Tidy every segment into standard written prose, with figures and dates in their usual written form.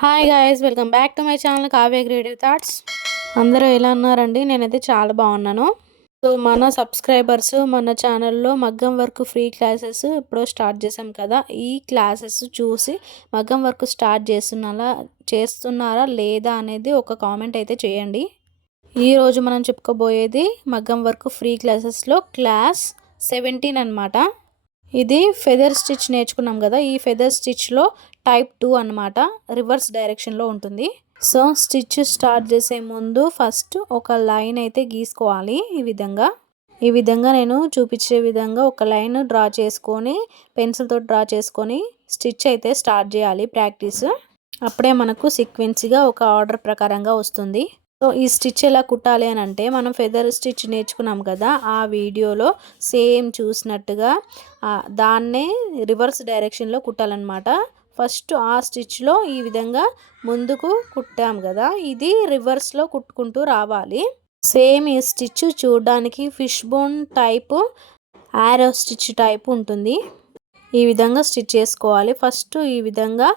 Hi guys, welcome back to my channel Kavya creative thoughts. అందరూ ఎలా ఉన్నారండి? నేనైతే చాలా బాగున్నాను. సో మన సబ్స్క్రైబర్స్ మన ఛానల్లో మగ్గం వర్క్ ఫ్రీ క్లాసెస్ ఇప్పుడు స్టార్ట్ చేసాం కదా. ఈ క్లాసెస్ చూసి మగ్గం వర్క్ స్టార్ట్ చేస్తున్నారా లేదా అనేది ఒక కామెంట్ అయితే చేయండి. ఈరోజు మనం చెప్పుకోబోయేది మగ్గం వర్క్ ఫ్రీ క్లాసెస్లో క్లాస్ 17 అనమాట. ఇది ఫెదర్ స్టిచ్ నేర్చుకున్నాం కదా. ఈ ఫెదర్ స్టిచ్లో టైప్ 2 అనమాట, రివర్స్ డైరెక్షన్లో ఉంటుంది. సో స్టిచ్ స్టార్ట్ చేసే ముందు ఫస్ట్ ఒక లైన్ అయితే గీసుకోవాలి. ఈ విధంగా నేను చూపించే విధంగా ఒక లైన్ డ్రా చేసుకొని పెన్సిల్తో డ్రా చేసుకొని స్టిచ్ అయితే స్టార్ట్ చేయాలి. ప్రాక్టీస్ అప్పుడే మనకు సీక్వెన్స్గా ఒక ఆర్డర్ ప్రకారంగా వస్తుంది. సో ఈ స్టిచ్ ఎలా కుట్టాలి అని అంటే, మనం ఫెదర్ స్టిచ్ నేర్చుకున్నాం కదా, ఆ వీడియోలో సేమ్ చూసినట్టుగా దాన్నే రివర్స్ డైరెక్షన్లో కుట్టాలన్నమాట. ఫస్ట్ ఆ స్టిచ్లో ఈ విధంగా ముందుకు కుట్టాం కదా, ఇది రివర్స్లో కుట్టుకుంటూ రావాలి. సేమ్ ఈ స్టిచ్ చూడడానికి fish bone type, arrow stitch type ఉంటుంది. ఈ విధంగా స్టిచ్ చేసుకోవాలి. ఫస్ట్ ఈ విధంగా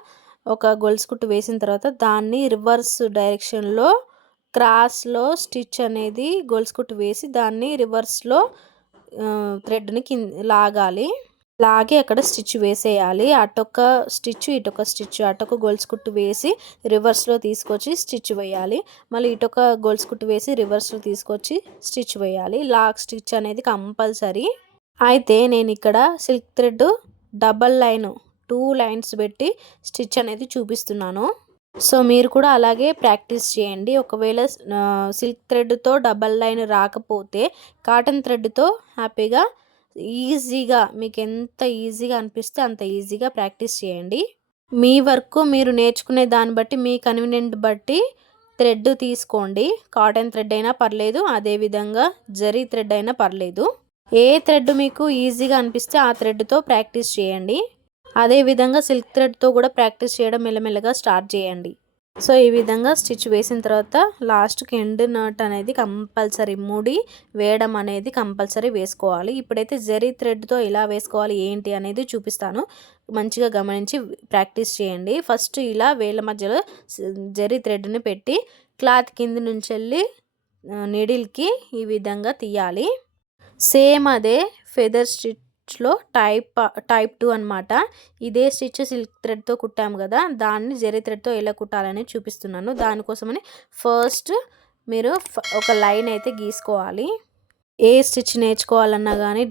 ఒక గొలుసు కుట్టు వేసిన తర్వాత దాన్ని రివర్స్ డైరెక్షన్లో క్రాస్లో స్టిచ్ అనేది గొలుసు కుట్టు వేసి దాన్ని రివర్స్లో థ్రెడ్ని లాగాలి. లాగి అక్కడ స్టిచ్ వేసేయాలి. అటొక స్టిచ్ ఇటొక స్టిచ్, అటొక గొలుసు కుట్టు వేసి రివర్స్లో తీసుకొచ్చి స్టిచ్ వేయాలి. మళ్ళీ ఇటొక గొలుసు కుట్టు వేసి రివర్స్లో తీసుకొచ్చి స్టిచ్ వేయాలి. లాక్ స్టిచ్ అనేది కంపల్సరీ. అయితే నేను ఇక్కడ silk thread double line 2 lines పెట్టి స్టిచ్ అనేది చూపిస్తున్నాను. సో మీరు కూడా అలాగే ప్రాక్టీస్ చేయండి. ఒకవేళ సిల్క్ థ్రెడ్తో డబల్ లైన్ రాకపోతే కాటన్ థ్రెడ్తో హ్యాపీగా ఈజీగా, మీకు ఎంత ఈజీగా అనిపిస్తే అంత ఈజీగా ప్రాక్టీస్ చేయండి. మీ వర్క్ మీరు నేర్చుకునే దాన్ని బట్టి, మీ కన్వీనియంట్ బట్టి థ్రెడ్ తీసుకోండి. కాటన్ థ్రెడ్ అయినా పర్లేదు, అదేవిధంగా జరీ థ్రెడ్ అయినా పర్లేదు. ఏ థ్రెడ్ మీకు ఈజీగా అనిపిస్తే ఆ థ్రెడ్తో ప్రాక్టీస్ చేయండి. అదేవిధంగా సిల్క్ థ్రెడ్తో కూడా ప్రాక్టీస్ చేయడం మెల్లమెల్లగా స్టార్ట్ చేయండి. సో ఈ విధంగా స్టిచ్ వేసిన తర్వాత లాస్ట్కి ఎండ్ నట్ అనేది కంపల్సరీ, ముడి వేయడం అనేది కంపల్సరీ వేసుకోవాలి. ఇప్పుడైతే జరీ థ్రెడ్తో ఎలా వేసుకోవాలి ఏంటి అనేది చూపిస్తాను. మంచిగా గమనించి ప్రాక్టీస్ చేయండి. ఫస్ట్ ఇలా వేళ్ళ మధ్యలో జరీ థ్రెడ్ని పెట్టి క్లాత్ కింద నుంచి వెళ్ళి నీడిల్కి ఈ విధంగా తీయాలి. సేమ్ అదే ఫెదర్ స్టిచ్లో టైప్ 2 అనమాట. ఇదే స్టిచ్ సిల్క్ థ్రెడ్తో కుట్టాము కదా, దాన్ని జరీ థ్రెడ్తో ఎలా కుట్టాలని చూపిస్తున్నాను. దానికోసమని ఫస్ట్ మీరు ఒక లైన్ అయితే గీసుకోవాలి. ఏ స్టిచ్ నేర్చుకోవాలన్నా కానీ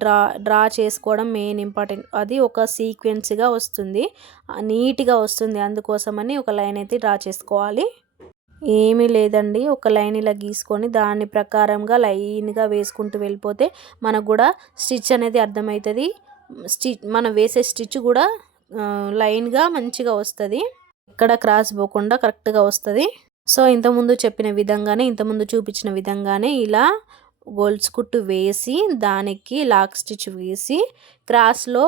డ్రా చేసుకోవడం మెయిన్ ఇంపార్టెంట్. అది ఒక సీక్వెన్స్గా వస్తుంది, నీట్గా వస్తుంది. అందుకోసమని ఒక లైన్ అయితే డ్రా చేసుకోవాలి. ఏమీ లేదండి, ఒక లైన్ ఇలా గీసుకొని దాని ప్రకారంగా లైన్గా వేసుకుంటూ వెళ్ళిపోతే మనకు కూడా స్టిచ్ అనేది అర్థమవుతుంది. మనం వేసే స్టిచ్ కూడా లైన్గా మంచిగా వస్తుంది, ఎక్కడ క్రాస్ పోకుండా కరెక్ట్గా వస్తుంది. సో ఇంతకుముందు చెప్పిన విధంగానే, ఇంతకుముందు చూపించిన విధంగానే ఇలా గొలుసు కుట్టు వేసి దానికి లాక్ స్టిచ్ వేసి క్రాస్లో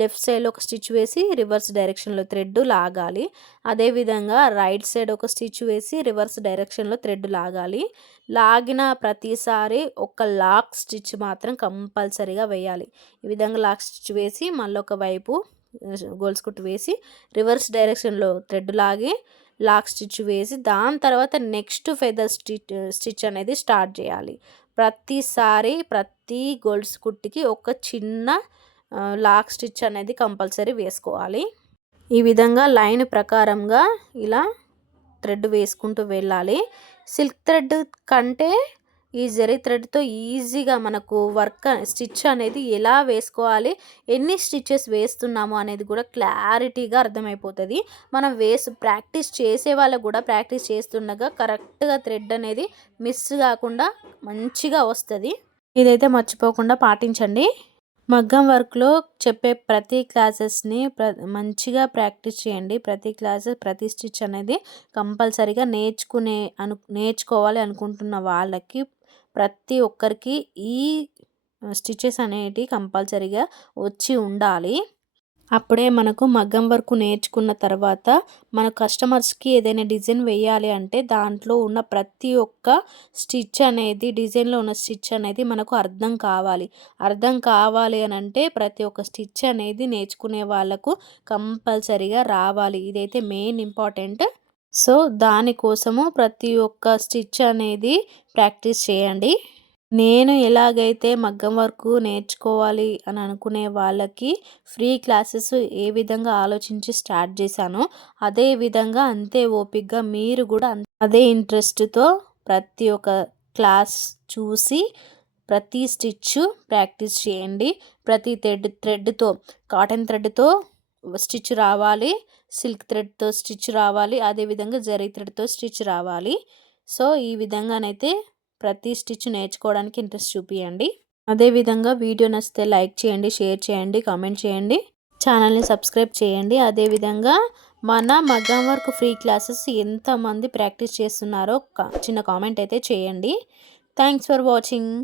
లెఫ్ట్ సైడ్లో ఒక స్టిచ్ వేసి రివర్స్ డైరెక్షన్లో థ్రెడ్ లాగాలి. అదేవిధంగా రైట్ సైడ్ ఒక స్టిచ్ వేసి రివర్స్ డైరెక్షన్లో థ్రెడ్ లాగాలి. లాగిన ప్రతిసారి ఒక లాక్ స్టిచ్ మాత్రం కంపల్సరీగా వేయాలి. ఈ విధంగా లాక్ స్టిచ్ వేసి మళ్ళీ ఒక వైపు గొలుసు కుట్టు వేసి రివర్స్ డైరెక్షన్లో థ్రెడ్ లాగి లాక్ స్టిచ్ వేసి దాని తర్వాత నెక్స్ట్ ఫెదర్ స్టిచ్ అనేది స్టార్ట్ చేయాలి. ప్రతిసారి ప్రతి గొలుసు కుట్టుకి ఒక చిన్న లాక్ స్టిచ్ అనేది కంపల్సరీ వేసుకోవాలి. ఈ విధంగా లైన్ ప్రకారంగా ఇలా థ్రెడ్ వేసుకుంటూ వెళ్ళాలి. సిల్క్ థ్రెడ్ కంటే ఈ జరీ థ్రెడ్తో ఈజీగా మనకు స్టిచ్ అనేది ఎలా వేసుకోవాలి, ఎన్ని స్టిచెస్ వేస్తున్నాము అనేది కూడా క్లారిటీగా అర్థమైపోతుంది. మనం ప్రాక్టీస్ చేసే వాళ్ళకు కూడా ప్రాక్టీస్ చేస్తుండగా కరెక్ట్గా థ్రెడ్ అనేది మిస్ కాకుండా మంచిగా వస్తుంది. ఇదైతే మర్చిపోకుండా పాటించండి. మగ్గం వర్క్లో చెప్పే ప్రతి క్లాసెస్ని మంచిగా ప్రాక్టీస్ చేయండి. ప్రతి క్లాసెస్, ప్రతి స్టిచ్ అనేది కంపల్సరీగా నేర్చుకోవాలి అనుకుంటున్న వాళ్ళకి, ప్రతి ఒక్కరికి ఈ స్టిచెస్ అనేటివి కంపల్సరీగా వచ్చి ఉండాలి. అప్పుడే మనకు మగ్గం వర్క్ నేర్చుకున్న తర్వాత మన కస్టమర్స్కి ఏదైనా డిజైన్ వేయాలి అంటే దాంట్లో ఉన్న ప్రతి ఒక్క స్టిచ్ అనేది, డిజైన్లో ఉన్న స్టిచ్ అనేది మనకు అర్థం కావాలి అని అంటే ప్రతి ఒక్క స్టిచ్ అనేది నేర్చుకునే వాళ్ళకు కంపల్సరీగా రావాలి. ఇదైతే మెయిన్ ఇంపార్టెంట్. సో దానికోసము ప్రతి ఒక్క స్టిచ్ అనేది ప్రాక్టీస్ చేయండి. నేను ఎలాగైతే మగ్గం వర్క్ నేర్చుకోవాలి అని అనుకునే వాళ్ళకి ఫ్రీ క్లాసెస్ ఏ విధంగా ఆలోచించి స్టార్ట్ చేశానో, అదే విధంగా అంతే ఓపికగా మీరు కూడా అదే ఇంట్రెస్ట్తో ప్రతి ఒక్క క్లాస్ చూసి ప్రతి స్టిచ్ ప్రాక్టీస్ చేయండి. ప్రతి థ్రెడ్తో కాటన్ థ్రెడ్తో స్టిచ్ రావాలి, సిల్క్ థ్రెడ్తో స్టిచ్ రావాలి, అదేవిధంగా జరీ థ్రెడ్తో స్టిచ్ రావాలి. సో ఈ విధంగానైతే ప్రతి స్టిచ్ నేర్చుకోవడానికి ఇంట్రెస్ట్ చూపియండి. అదేవిధంగా వీడియో నచ్చితే లైక్ చేయండి, షేర్ చేయండి, కామెంట్ చేయండి, ఛానల్ని సబ్స్క్రైబ్ చేయండి. అదేవిధంగా మన మగ్గం వర్క్ ఫ్రీ క్లాసెస్ ఎంతమంది ప్రాక్టీస్ చేస్తున్నారో చిన్న కామెంట్ అయితే చేయండి. Thanks for watching.